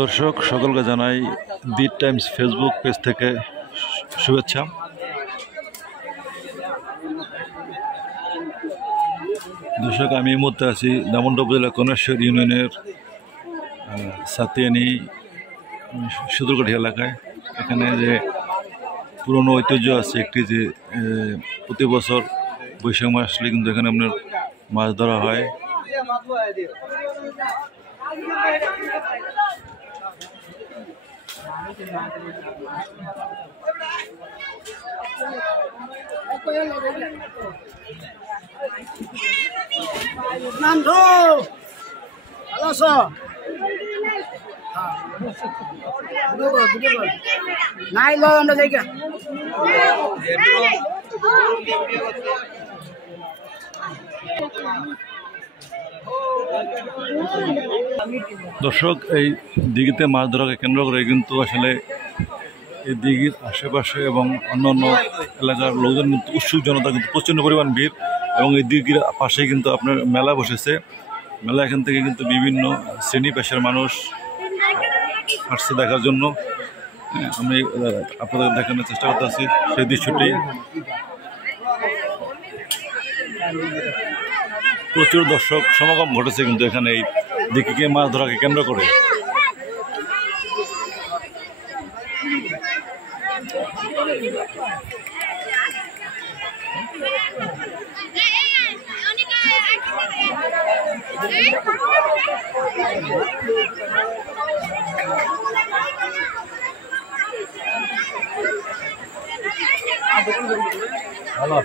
দর্শক সকলকে জানাই বিট টাইমস ফেসবুক পেজ থেকে শুভেচ্ছা। দর্শক, আমি এই মুহূর্তে আছি দামোন্ড উপজেলা কনেশ্বর ইউনিয়নের সাতিয়ানি সদরঘাটি এলাকায়। এখানে যে পুরনো ঐতিহ্য আছে একটি, যে প্রতি বছর বৈশাখ মাস আসলে কিন্তু এখানে আপনার মাছ ধরা হয়। নাই লো আমরা যাই কা দর্শক, এই দিঘিতে মাছ ধরাকে কেন্দ্র করে কিন্তু আসলে এই দিঘির আশেপাশে এবং অন্যান্য এলাকার লোকজন কিন্তু উৎসুক জনতা কিন্তু প্রচণ্ড পরিমাণ ভিড়, এবং এই দিঘির পাশেই কিন্তু আপনার মেলা বসেছে। মেলা এখান থেকে কিন্তু বিভিন্ন শ্রেণী পেশার মানুষ আসছে দেখার জন্য। আমি আপনাদের দেখানোর চেষ্টা করতেছি সেই দৃশ্যটি। প্রচুর দর্শক সমাগম ঘটেছে কিন্তু এখানে এই দিঘিকে মাছ ধরাকে কেন্দ্র করে। হ্যালো,